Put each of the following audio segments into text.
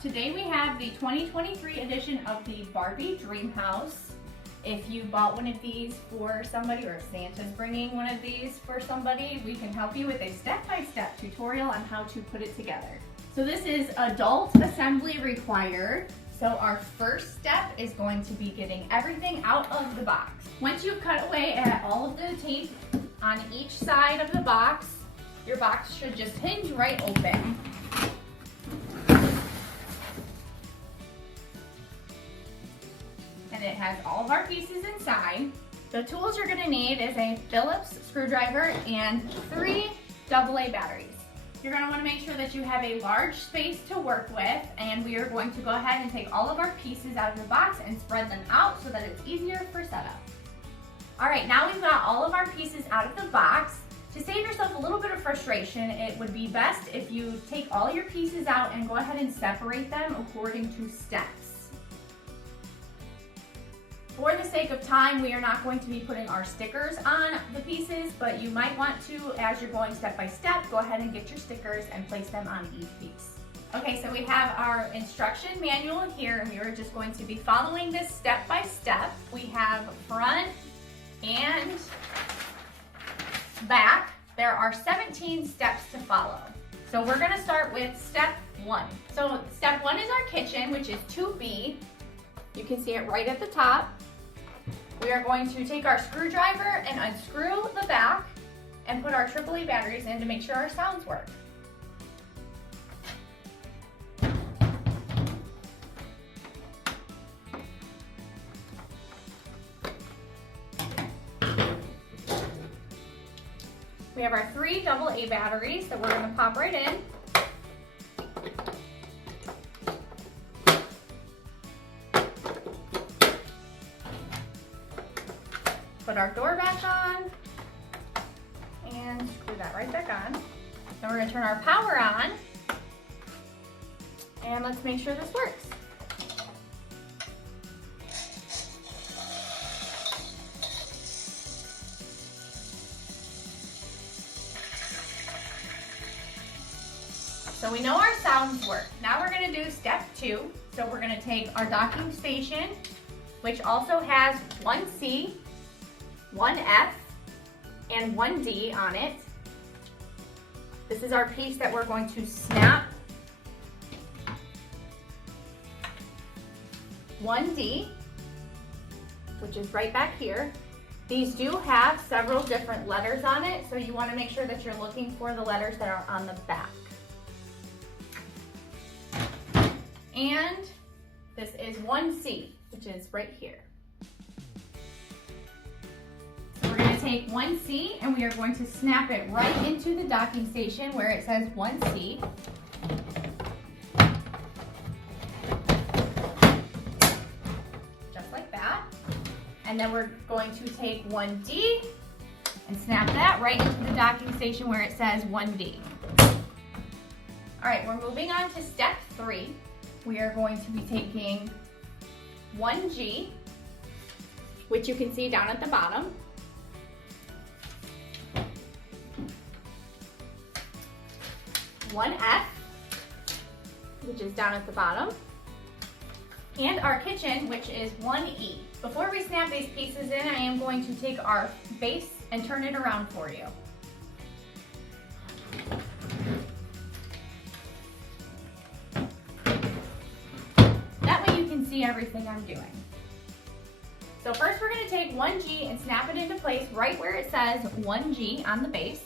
Today we have the 2023 edition of the Barbie Dreamhouse. If you bought one of these for somebody, or if Santa's bringing one of these for somebody, we can help you with a step-by-step tutorial on how to put it together. So this is adult assembly required. So our first step is going to be getting everything out of the box. Once you've cut away at all of the tape on each side of the box, your box should just hinge right open. And it has all of our pieces inside. The tools you're gonna need is a Phillips screwdriver and 3 AA batteries. You're gonna wanna make sure that you have a large space to work with, and we are going to go ahead and take all of our pieces out of the box and spread them out so that it's easier for setup. All right, now we've got all of our pieces out of the box. To save yourself a little bit of frustration, it would be best if you take all your pieces out and go ahead and separate them according to steps. For the sake of time, we are not going to be putting our stickers on the pieces, but you might want to, as you're going step by step, go ahead and get your stickers and place them on each piece. Okay, so we have our instruction manual here, and we are just going to be following this step by step. We have front and back. There are 17 steps to follow. So we're gonna start with step 1. So step 1 is our kitchen, which is 2B. You can see it right at the top. We are going to take our screwdriver and unscrew the back and put our AAA batteries in to make sure our sounds work. We have our 3 AA batteries that we're going to pop right in. Put our door back on and screw that right back on. Then we're going to turn our power on, and let's make sure this works. So we know our sounds work. Now we're going to do step 2. So we're going to take our docking station, which also has 1C, 1F, and 1D on it. This is our piece that we're going to snap. 1D, which is right back here. These do have several different letters on it, so you want to make sure that you're looking for the letters that are on the back. And this is 1C, which is right here. We're going to take 1C and we are going to snap it right into the docking station where it says 1C. Just like that. And then we're going to take 1D and snap that right into the docking station where it says 1D. All right, we're moving on to step 3. We are going to be taking 1G, which you can see down at the bottom. 1F, which is down at the bottom, and our kitchen, which is 1E. Before we snap these pieces in, I am going to take our base and turn it around for you. That way you can see everything I'm doing. So first we're going to take 1G and snap it into place right where it says 1G on the base.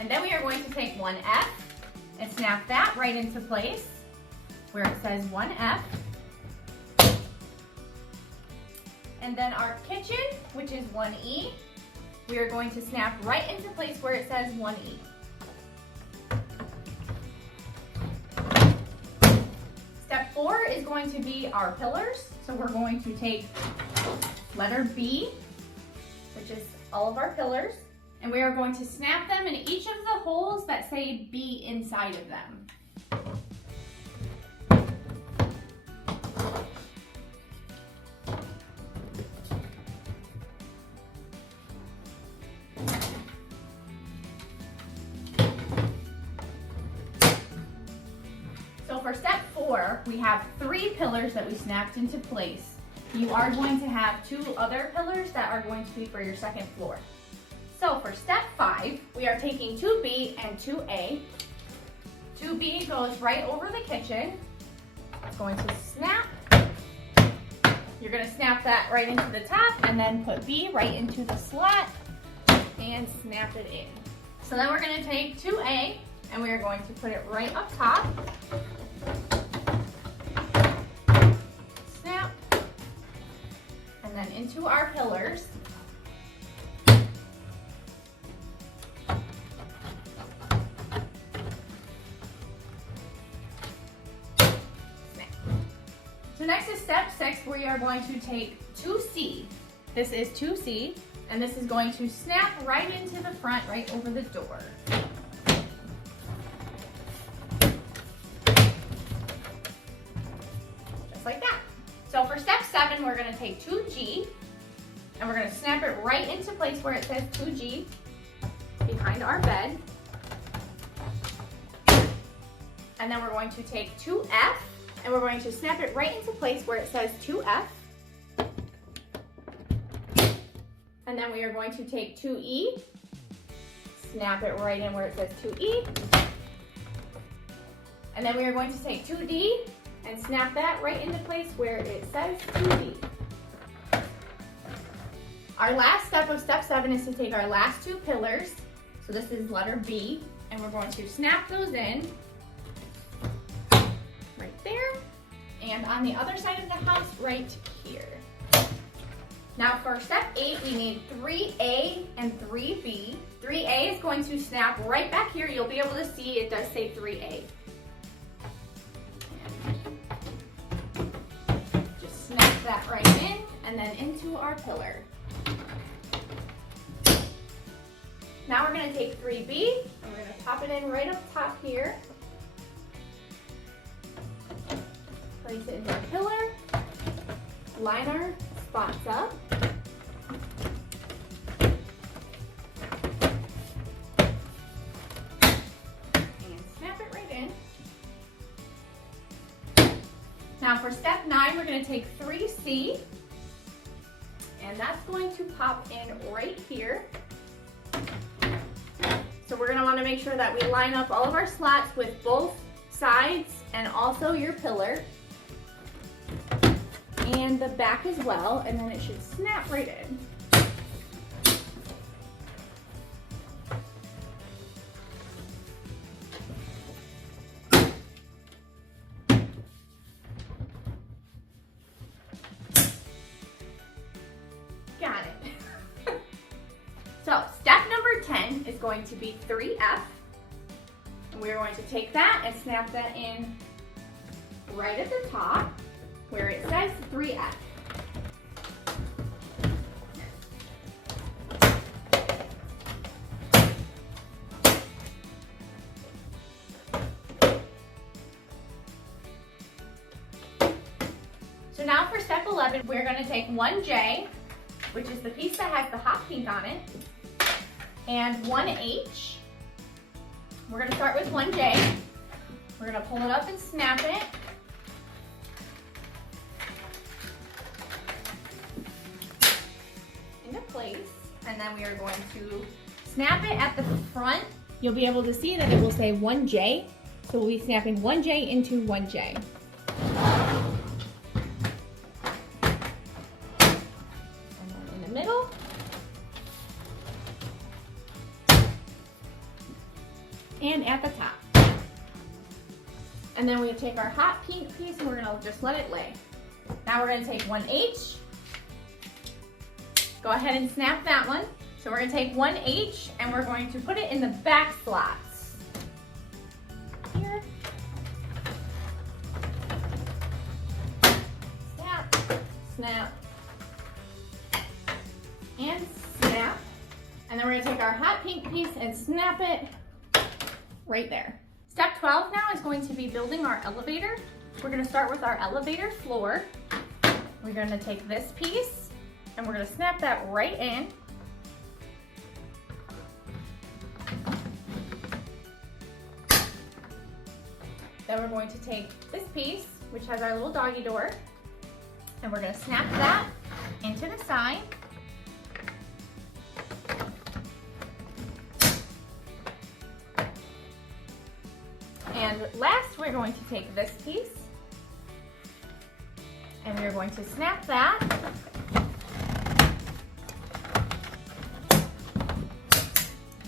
And then we are going to take 1F and snap that right into place where it says 1F. And then our kitchen, which is 1E, we are going to snap right into place where it says 1E. Step 4 is going to be our pillars. So we're going to take letter B, which is all of our pillars, and we are going to snap them in each of the holes that say B inside of them. door, we have 3 pillars that we snapped into place. You are going to have 2 other pillars that are going to be for your second floor. So for step 5, we are taking 2B and 2A. 2B goes right over the kitchen. It's going to snap. You're going to snap that right into the top and then put B right into the slot and snap it in. So then we're going to take 2A and we are going to put it right up top. Snap. And then into our pillars. So next is step 6, where you are going to take 2C. This is 2C, and this is going to snap right into the front, right over the door. Just like that. So for step 7, we're going to take 2G, and we're going to snap it right into place where it says 2G, behind our bed. And then we're going to take 2F, and we're going to snap it right into place where it says 2F. And then we are going to take 2E, snap it right in where it says 2E. And then we are going to take 2D and snap that right into place where it says 2D. Our last step of step 7 is to take our last 2 pillars. So this is letter B, and we're going to snap those in. Right there, and on the other side of the house right here. Now for step 8, we need 3A and 3B. 3A is going to snap right back here. You'll be able to see it does say 3A. Just snap that right in and then into our pillar. Now we're going to take 3B and we're going to pop it in right up top here. Place it in the pillar, line our spots up. And snap it right in. Now for step 9, we're going to take 3C, and that's going to pop in right here. So we're going to want to make sure that we line up all of our slots with both sides and also your pillar. And the back as well, and then it should snap right in. Got it. So step number 10 is going to be 3F. And we're going to take that and snap that in right at the top, where it says 3F. So now for step 11, we're going to take 1J, which is the piece that has the hot pink on it, and 1H. We're going to start with 1J. We're going to pull it up and snap it. Place, and then we are going to snap it at the front. You'll be able to see that it will say 1J, so we'll be snapping 1J into 1J. And then in the middle. And at the top. And then we take our hot pink piece and we're going to just let it lay. Now we're going to take 1H. Go ahead and snap that one. So we're going to take 1H and we're going to put it in the back slots. Here. Snap, snap, and snap. And then we're going to take our hot pink piece and snap it right there. Step 12 now is going to be building our elevator. We're going to start with our elevator floor. We're going to take this piece and we're going to snap that right in. Then we're going to take this piece, which has our little doggy door, and we're going to snap that into the side. And last, we're going to take this piece, and we're going to snap that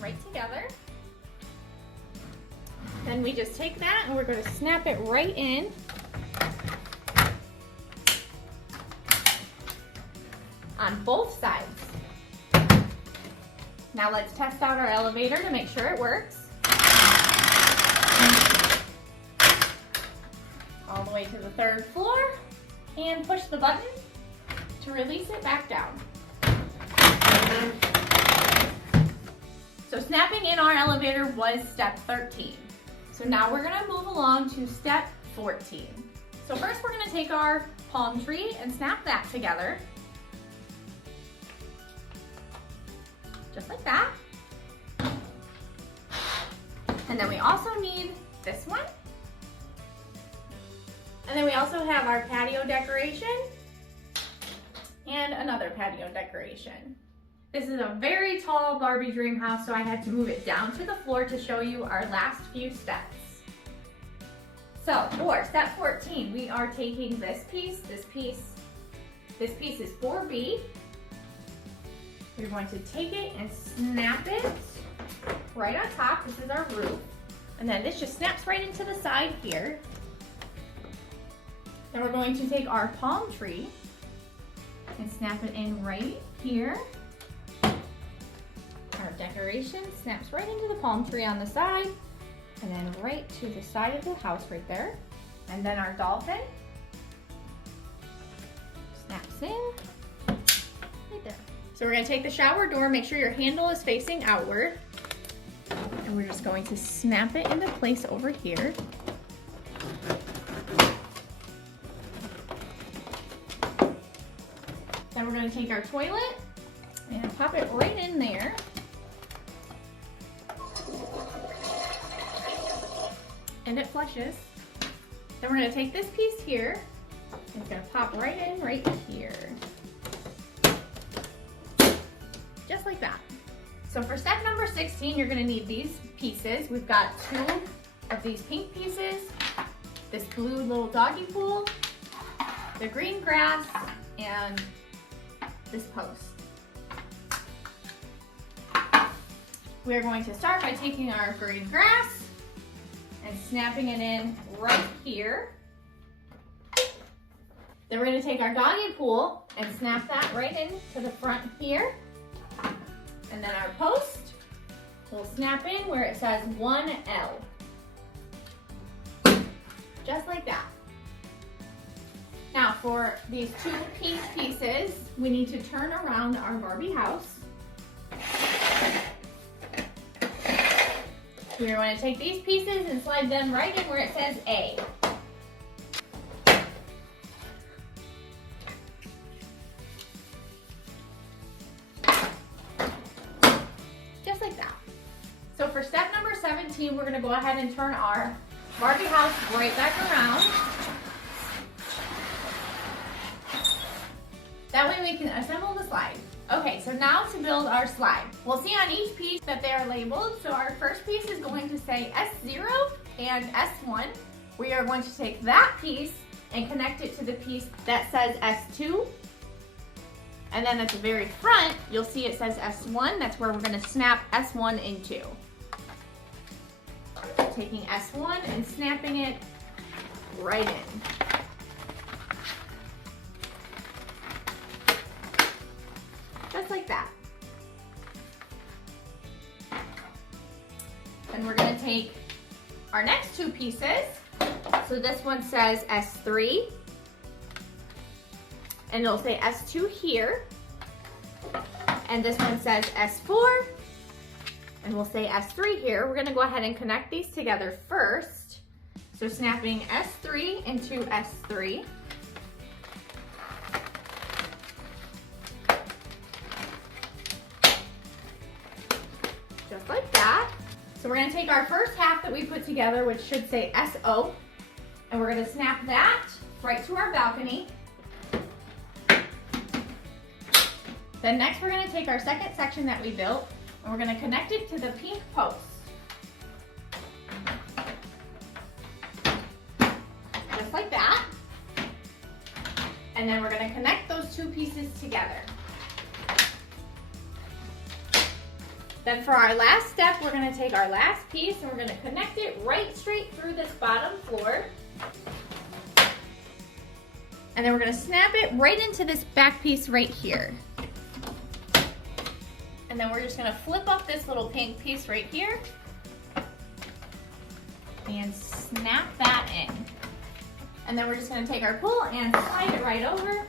right together. Then we just take that and we're going to snap it right in. On both sides. Now let's test out our elevator to make sure it works. All the way to the 3rd floor, and push the button to release it back down. So snapping in our elevator was step 13. So now we're gonna move along to step 14. So first we're gonna take our palm tree and snap that together. Just like that. And then we also need this one. And then we also have our patio decoration and another patio decoration. This is a very tall Barbie dream house, so I had to move it down to the floor to show you our last few steps. So for step 14, we are taking this piece is 4B. We're going to take it and snap it right on top. This is our roof. And then this just snaps right into the side here. Then we're going to take our palm tree and snap it in right here. Our decoration snaps right into the palm tree on the side, and then right to the side of the house right there. And then our dolphin snaps in right there. So we're going to take the shower door, make sure your handle is facing outward, and we're just going to snap it into place over here. Then we're going to take our toilet and pop it right in there. And it flushes. Then we're going to take this piece here, and it's going to pop right in right here. Just like that. So for step number 16, you're going to need these pieces. We've got 2 of these pink pieces, this blue little doggy pool, the green grass, and this post. We're going to start by taking our green grass and snapping it in right here. Then we're going to take our doggy pool and snap that right into the front here. And then our post, we'll snap in where it says 1L. Just like that. Now for these 2 pink pieces, we need to turn around our Barbie house. We're going to take these pieces and slide them right in where it says A. Just like that. So for step number 17, we're going to go ahead and turn our Barbie house right back around. That way we can assemble the slide. Okay, so now to build our slide. We'll see on each piece that they are labeled. So our first piece is going to say S0 and S1. We are going to take that piece and connect it to the piece that says S2. And then at the very front, you'll see it says S1. That's where we're going to snap S1 into. Taking S1 and snapping it right in. Just like that. And we're going to take our next 2 pieces. So this one says S3. And it'll say S2 here. And this one says S4. And we'll say S3 here. We're going to go ahead and connect these together first. So snapping S3 into S3. Just like that. So we're going to take our first half that we put together, which should say SO, And we're gonna snap that right to our balcony. Then next we're gonna take our second section that we built and we're gonna connect it to the pink post. Just like that. And then we're gonna connect those two pieces together. Then for our last step, we're gonna take our last piece and we're gonna connect it right straight through this bottom floor. And then we're gonna snap it right into this back piece right here. And then we're just gonna flip up this little pink piece right here and snap that in. And then we're just gonna take our pool and slide it right over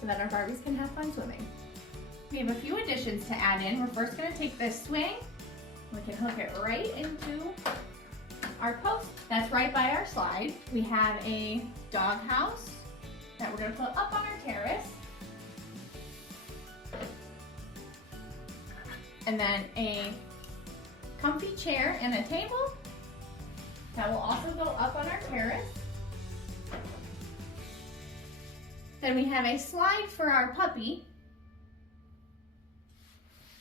so that our Barbies can have fun swimming. We have a few additions to add in. We're first gonna take this swing. We can hook it right into our post that's right by our slide. We have a dog house that we're gonna put up on our terrace. And then a comfy chair and a table that will also go up on our terrace. Then we have a slide for our puppy.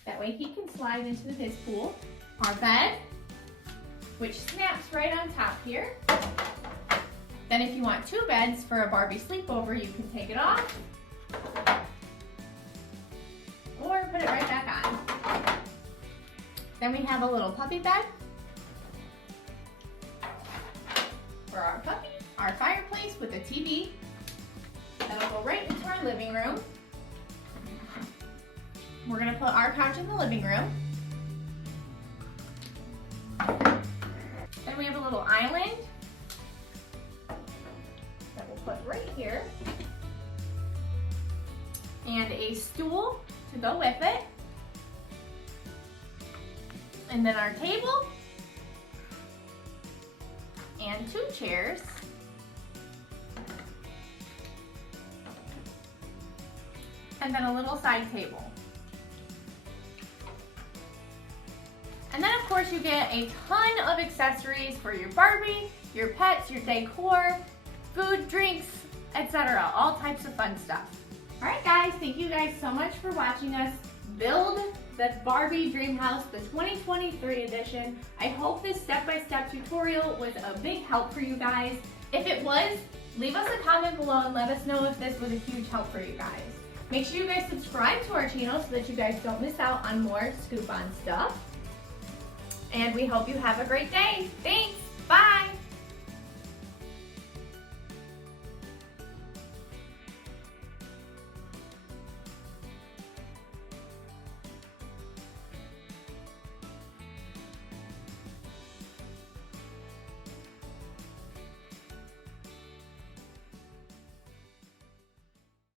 That way he can slide into his pool. Our bed, which snaps right on top here. Then if you want two beds for a Barbie sleepover, you can take it off or put it right back on. Then we have a little puppy bed for our puppy, our fireplace with a TV. That'll go right into our living room. We're gonna put our couch in the living room. Then we have a little island that we'll put right here. And a stool to go with it. And then our table. And two chairs. And then a little side table. And then of course you get a ton of accessories for your Barbie, your pets, your decor, food, drinks, etc. All types of fun stuff. All right guys, thank you guys so much for watching us build the Barbie Dreamhouse, the 2023 edition. I hope this step-by-step tutorial was a big help for you guys. If it was, leave us a comment below and let us know if this was a huge help for you guys. Make sure you guys subscribe to our channel so that you guys don't miss out on more Scoop On stuff. And we hope you have a great day. Thanks!